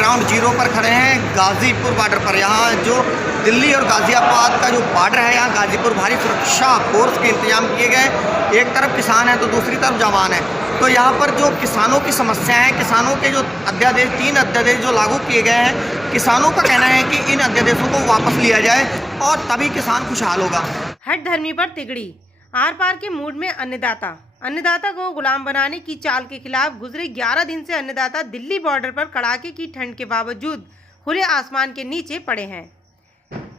Ground zero पर खड़े हैं गाज़ीपुर बॉर्डर पर। यहाँ जो दिल्ली और गाज़ियाबाद का जो बॉर्डर है, यहाँ गाज़ीपुर भारी सुरक्षा फोर्स के इंतजाम किए गए। एक तरफ किसान है तो दूसरी तरफ जवान है। तो यहाँ पर जो किसानों की समस्याएं हैं, किसानों के जो अध्यादेश 3 अध्यादेश जो लागू किए गए हैं, किसानों का कहना है कि इन अध्यादेशों को वापस लिया जाए और तभी किसान खुशहाल होगा। हट धर्मी पर तिगड़ी, आर पार के मूड में अन्नदाता को गुलाम बनाने की चाल के खिलाफ गुजरे 11 दिन से अन्नदाता दिल्ली बॉर्डर पर कड़ाके की ठंड के बावजूद खुले आसमान के नीचे पड़े हैं।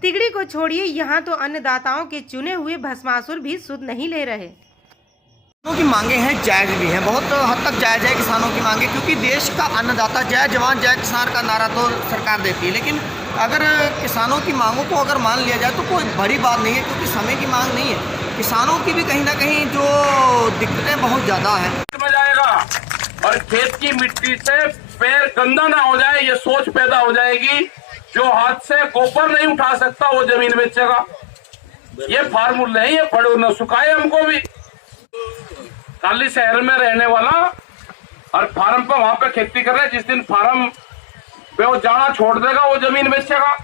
तिगड़ी को छोड़िए, यहाँ तो अन्नदाताओं के चुने हुए भस्मासुर भी सुध नहीं ले रहे। किसानों की मांगे हैं, जायज़ भी हैं, बहुत हद तक जायज़ है किसानों की मांगे, क्योंकि देश का अन्नदाता जय जवान जय किसान का नारा तो सरकार देती है। लेकिन अगर किसानों की मांगों को अगर मान लिया जाए तो कोई बड़ी बात नहीं है, क्योंकि समय की मांग नहीं है। किसानों की भी कहीं ना कहीं जो दिक्कतें बहुत ज़्यादा हैं। जाएगा और खेत की मिट्टी से पैर गंदा ना हो जाए, ये सोच पैदा हो जाएगी। जो हाथ से गोबर नहीं उठा सकता वो जमीन बेचेगा। ये फार्मूला है, ये पड़ो न सुखाए हमको भी। खाली शहर में रहने वाला और फार्म पर वहां पे खेती कर रहे, जिस दिन फार्म पे वो जाना छोड़ देगा वो जमीन बेचेगा।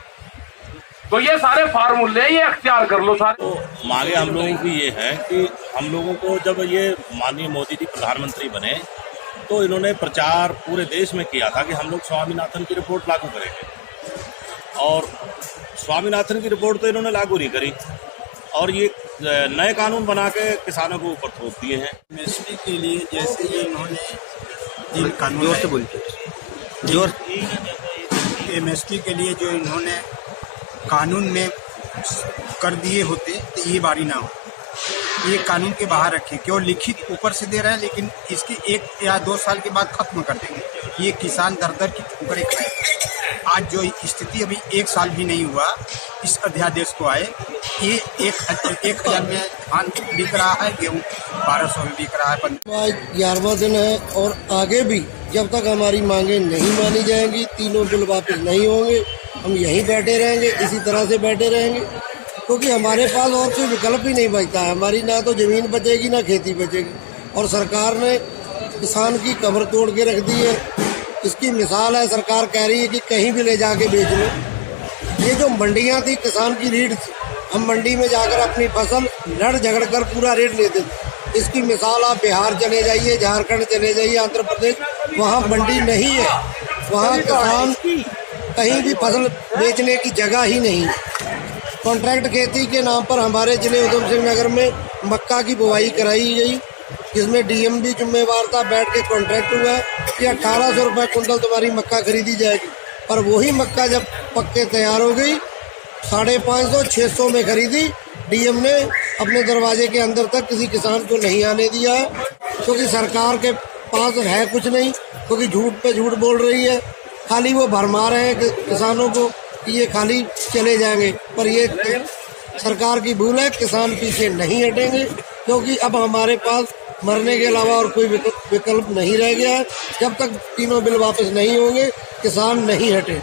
तो ये सारे फार्मूले, ये अख्तियार कर लो सारे। तो मांगे हम लोगों की ये है कि हम लोगों को जब ये माननीय मोदी जी प्रधानमंत्री बने तो इन्होंने प्रचार पूरे देश में किया था कि हम लोग स्वामीनाथन की रिपोर्ट लागू करेंगे, और स्वामीनाथन की रिपोर्ट तो इन्होंने लागू नहीं करी और ये नए कानून बना के किसानों को ऊपर थोप दिए हैं। एमएसपी के लिए जैसे ये इन्होंने जोर से बोलिए, जोर। एमएसपी के लिए जो इन्होंने कानून में कर दिए होते तो ये बारी ना हो। ये कानून के बाहर रखें, क्यों लिखित ऊपर से दे रहे हैं, लेकिन इसके 1 या 2 साल के बाद खत्म कर देंगे। ये किसान दर दर की ठोकरें खाएंगे। आज जो स्थिति अभी 1 साल भी नहीं हुआ इस अध्यादेश को आए, ये 1,000 में धान बिक रहा है, गेहूँ 1200 में बिक रहा है। आज 11वां दिन है और आगे भी जब तक हमारी मांगे नहीं मानी जाएंगी, तीनों बिल वापस नहीं होंगे, हम यहीं बैठे रहेंगे, इसी तरह से बैठे रहेंगे, क्योंकि हमारे पास और कोई विकल्प ही नहीं बचता है। हमारी ना तो ज़मीन बचेगी ना खेती बचेगी, और सरकार ने किसान की कमर तोड़ के रख दी है। इसकी मिसाल है, सरकार कह रही है कि कहीं भी ले जाके बेच लो। ये जो मंडियाँ थी, किसान की रीढ़ थी, हम मंडी में जाकर अपनी फसल लड़ झगड़ कर पूरा रेट लेते थे। इसकी मिसाल आप बिहार चले जाइए, झारखंड चले जाइए, आंध्र प्रदेश, वहाँ मंडी नहीं है, वहाँ किसान कहीं भी फसल बेचने की जगह ही नहीं है। कॉन्ट्रैक्ट खेती के नाम पर हमारे जिले उधम सिंह नगर में मक्का की बुवाई कराई गई, जिसमें डीएम भी जिम्मेवार था। बैठ के कॉन्ट्रैक्ट हुआ है कि 1800 रुपये कुंटल तुम्हारी मक्का खरीदी जाएगी, और वही मक्का जब पक्के तैयार हो गई 550-600 में खरीदी। डीएम ने अपने दरवाजे के अंदर तक किसी किसान को नहीं आने दिया है, क्योंकि सरकार के पास है कुछ नहीं, क्योंकि झूठ पे झूठ बोल रही है। खाली वो भरमा रहे हैं किसानों को कि ये खाली चले जाएंगे, पर ये सरकार की भूल है। किसान पीछे नहीं हटेंगे, क्योंकि अब हमारे पास मरने के अलावा और कोई विकल्प नहीं रह गया है। जब तक तीनों बिल वापस नहीं होंगे, किसान नहीं हटे।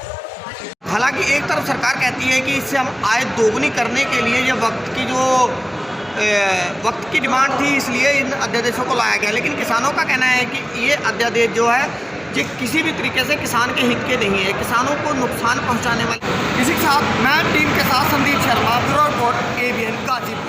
हालांकि एक तरफ सरकार कहती है कि इससे हम आय दोगुनी करने के लिए ये वक्त की डिमांड थी, इसलिए इन अध्यादेशों को लाया गया। लेकिन किसानों का कहना है कि ये अध्यादेश जो है ये किसी भी तरीके से किसान के हित के नहीं है, किसानों को नुकसान पहुंचाने वाले। इसी के साथ मैं टीम के साथ Sandeep Sharma, bureau report ABN Ghazipur.